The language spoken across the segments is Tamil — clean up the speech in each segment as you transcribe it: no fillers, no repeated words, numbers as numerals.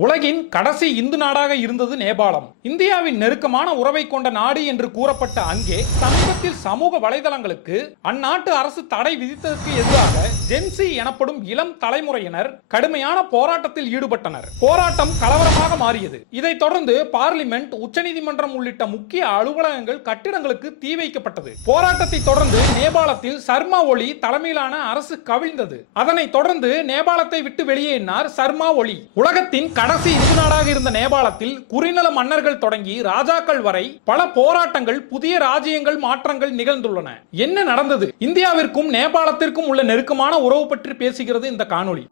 உலகின் கடைசி இந்து நாடாக இருந்தது நேபாளம். இந்தியாவின் நெருக்கமான உறவை கொண்ட நாடு என்று கூறப்பட்ட அங்கே சமீபத்தில் சமூக வலைதளங்களுக்கு அந்நாட்டு அரசு தடை விதித்ததற்கு எதிராக ஜென்சி எனப்படும் இளம் தலைமுறையினர் கடுமையான போராட்டத்தில் ஈடுபட்டனர். போராட்டம் கலவரமாக மாறியது. இதைத் தொடர்ந்து பார்லிமெண்ட், உச்சநீதிமன்றம் உள்ளிட்ட முக்கிய அலுவலகங்கள், கட்டிடங்களுக்கு தீ வைக்கப்பட்டது. போராட்டத்தை தொடர்ந்து நேபாளத்தில் சர்மா ஒலி தலைமையிலான அரசு கவிழ்ந்தது. அதனைத் தொடர்ந்து நேபாளத்தை விட்டு வெளியேறினார் சர்மா ஒலி. உலகத்தின் கடைசி இந்து நாடாக இருந்த நேபாளத்தில் குறுநில மன்னர்கள் தொடங்கி ராஜாக்கள் வரை பல போராட்டங்கள், புதிய ராஜ்யங்கள், மாற்றங்கள் நிகழ்ந்துள்ளன. என்ன நடந்தது? இந்தியாவிற்கும் நேபாளத்திற்கும் உள்ள நெருக்கமான உறவு பற்றி பேசுகிறது இந்த காணொளி.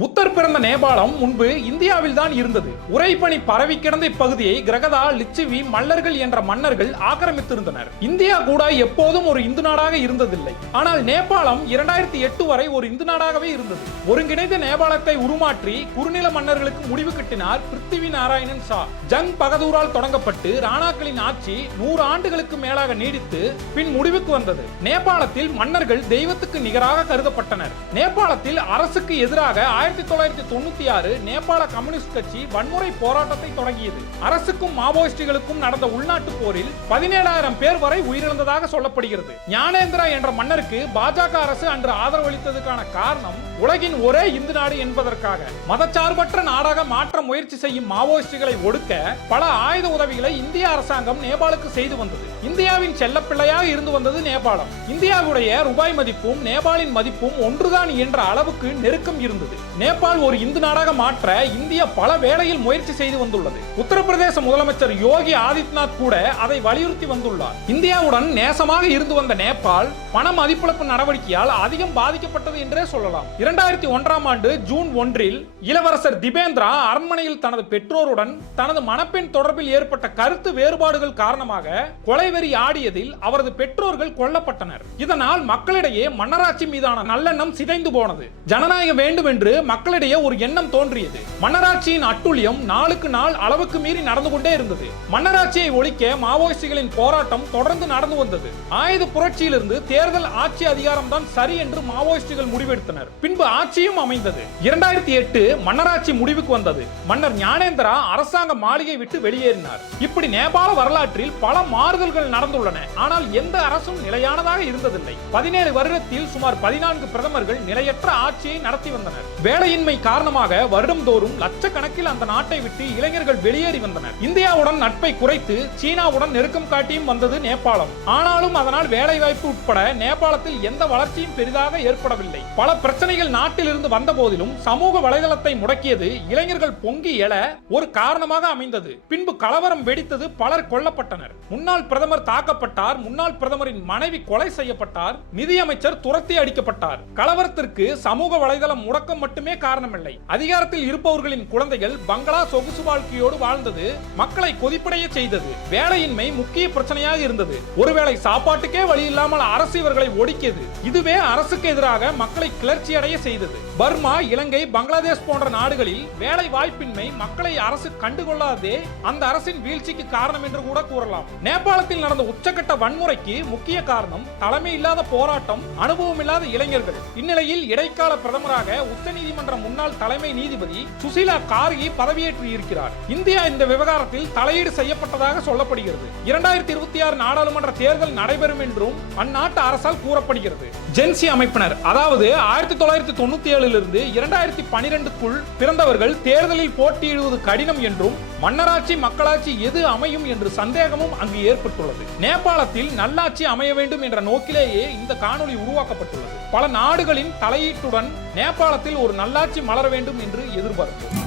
புத்தர் பிறந்த நேபாளம் முன்பு இந்தியாவில் தான் இருந்தது. உறைபனி பரவி கிடந்த இப்பகுதியை கிரகதா, லிச்சிவி, மல்லர்கள் என்ற மன்னர்கள் ஆக்கிரமித்திருந்தனர். இந்தியா கூட எப்போதும் ஒரு இந்து நாடாக இருந்ததில்லை. ஆனால் நேபாளம் 2008 வரை ஒரு இந்து நாடாகவே இருந்தது. ஒருங்கிணைந்த நேபாளத்தை உருமாற்றி குறுநில மன்னர்களுக்கு முடிவு கட்டினார் பிருத்திவி நாராயணன் ஷா. ஜங் பகதூரால் தொடங்கப்பட்டு ராணாக்களின் ஆட்சி 100 ஆண்டுகளுக்கு மேலாக நீடித்து பின் முடிவுக்கு வந்தது. நேபாளத்தில் மன்னர்கள் தெய்வத்துக்கு நிகராக கருதப்பட்டனர். நேபாளத்தில் அரசுக்கு எதிராக 1996 நேபாள கம்யூனிஸ்ட் கட்சி வன்முறை போராட்டத்தை தொடங்கியது. அரசுக்கும் மாவோயிஸ்டுகளுக்கும் நடந்த உள்நாட்டு போரில் 17,000 பேர் வரை உயிரிழந்ததாக சொல்லப்படுகிறது. ஞானேந்திரா என்ற மன்னருக்கு பாஜக அரசு அன்று ஆதரவளித்ததற்கான காரணம் உலகின் ஒரே இந்து நாடு என்பதற்காக. மதச்சார்பற்ற நாடாக மாற்ற முயற்சி செய்யும் மாவோயிஸ்டுகளை ஒடுக்க பல ஆயுத உதவிகளை இந்திய அரசாங்கம் நேபாளுக்கு செய்து வந்தது. இந்தியாவின் செல்லப்பிள்ளையாக இருந்து வந்தது நேபாளம். இந்தியாவுடைய ரூபாய் மதிப்பும் நேபாளின் மதிப்பும் ஒன்றுதான் என்ற அளவுக்கு நெருக்கம் இருந்தது. நேபாள் ஒரு இந்து நாடாக மாற்ற இந்தியா பல வேளையில் முயற்சி செய்து வந்துள்ளது. உத்தரப்பிரதேச முதலமைச்சர் யோகி ஆதித்யநாத் கூட அதை வலியுறுத்தி வந்துள்ளார். இந்தியாவுடன் நேசமாக இருந்து வந்த நேபாள் பண மதிப்பிழப்பு நடவடிக்கையால் அதிகம் பாதிக்கப்பட்டது என்றே சொல்லலாம். 2001ஆம் ஆண்டு ஜூன் 1 இளவரசர் திபேந்திரா அரண்மனையில் தனது பெற்றோருடன் தனது மணப்பெண் தொடர்பில் ஏற்பட்ட கருத்து வேறுபாடுகள் காரணமாக கொலைவெறி ஆடியதில் அவரது பெற்றோர்கள் கொல்லப்பட்டனர். இதனால் மக்களிடையே மன்னராட்சி மீதான நல்லெண்ணம் சிதைந்து போனது. ஜனநாயகம் வேண்டும் என்று மக்களிடையே ஒரு எண்ணம் தோன்றியது. மன்னராட்சியின் அட்டுழியம் நாளுக்கு நாள் அளவுக்கு மீறி நடந்து கொண்டே இருந்தது. மன்னராட்சியை ஒழிக்க மாவோயிஸ்டுகளின் போராட்டம் தொடர்ந்து நடந்து வந்தது. ஆயுத புரட்சியிலிருந்து தேர்தல் ஆட்சி அதிகாரம் தான் சரி என்று மாவோயிஸ்டுகள் முடிவெடுத்தனர். பின்பு ஆட்சியும் அமைந்தது. 2008 மன்னராட்சி முடிவுக்கு வந்தது. மன்னர் ஞானேந்திரா அரசாங்க மாளிகை விட்டு வெளியேறினார். இப்படி நேபாள வரலாற்றில் பல மாறுதல்கள் நடந்துள்ளன. ஆனால் எந்த அரசும் நிலையானதாக இருந்ததில்லை. 17 வருடத்தில் சுமார் 14 பிரதமர்கள் நிலையற்ற ஆட்சியை நடத்தி வந்தனர். வேலையின்மை காரணமாக வருடம்தோறும் லட்சக்கணக்கில் அந்த நாட்டை விட்டு இளைஞர்கள் வெளியேறி வந்தனர். இந்தியாவுடன் நட்பை குறைத்து சீனாவுடன் நெருக்கம் காட்டியும் வந்தது நேபாளம். ஆனாலும் அதனால் வேலை வாய்ப்பு உட்பட நேபாளத்தில் எந்த வளர்ச்சியும் பெரிதாக ஏற்படவில்லை. பல பிரச்சனைகள் நாட்டில் இருந்து வந்த போதிலும் சமூக வலைதளத்தை முடக்கியது இளைஞர்கள் பொங்கி எழ ஒரு காரணமாக அமைந்தது. பின்பு கலவரம் வெடித்தது. பலர் கொல்லப்பட்டனர். முன்னாள் பிரதமர் தாக்கப்பட்டார். முன்னாள் பிரதமரின் மனைவி கொலை செய்யப்பட்டார். நிதியமைச்சர் துரத்தி அடிக்கப்பட்டார். கலவரத்திற்கு சமூக வலைதளம் முடக்கம் மட்டுமே காரணமில்லை. அதிகாரத்தில் இருப்பவர்களின் குழந்தைகள் பங்களா, சொகுசு வாழ்க்கையோடு வாழ்ந்தது மக்களை கொதிப்படைய செய்தது. வேலையின்மை முக்கிய பிரச்சனையாக இருந்தது. ஒருவேளை சாப்பாட்டுக்கே வழி இல்லாமல் அரசு இவர்களை ஒடுக்கியது. இதுவே அரசுக்கு எதிராக மக்களை கிளர்ச்சி அடைய செய்தது. பர்மா, இலங்கை, பங்களாதேஷ் போன்ற நாடுகளில் வேலை வாய்ப்பின்மை மக்களை அரசு கண்டுகொள்ளாதே அந்த அரசின் வீழ்ச்சிக்கு காரணம் என்று கூட கூறலாம். நேபாளத்தில் நடந்த உச்சகட்ட வன்முறைக்கு முக்கிய காரணம் தலைமை இல்லாத போராட்டம், அனுபவம் இல்லாத இளைஞர்கள். இந்நிலையில் இடைக்கால பிரதமராக உச்சநீதிமன்ற முன்னாள் தலைமை நீதிபதி சுசீலா கார்கி பதவியேற்று இருக்கிறார். இந்தியா இந்த விவகாரத்தில் தலையீடு செய்யப்பட்டதாக சொல்லப்படுகிறது. 2026 நாடாளுமன்ற தேர்தல் நடைபெறும் என்றும் அந்நாட்டு அரசால் கூறப்படுகிறது. ஜென்சி அமைப்பினர், அதாவது 1997 இருந்து 2012க்குள் பிறந்தவர்கள் தேர்தலில் போட்டியிடுவது கடினம் என்றும் மன்னராட்சி, மக்களாட்சி எது அமையும் என்று சந்தேகமும் அங்கு ஏற்பட்டுள்ளது. நேபாளத்தில் நல்லாட்சி அமைய வேண்டும் என்ற நோக்கிலேயே இந்த காணொளி உருவாக்கப்பட்டுள்ளது. பல நாடுகளின் தலையீட்டுடன் நேபாளத்தில் ஒரு நல்லாட்சி மலர வேண்டும் என்று எதிர்பார்க்கிறோம்.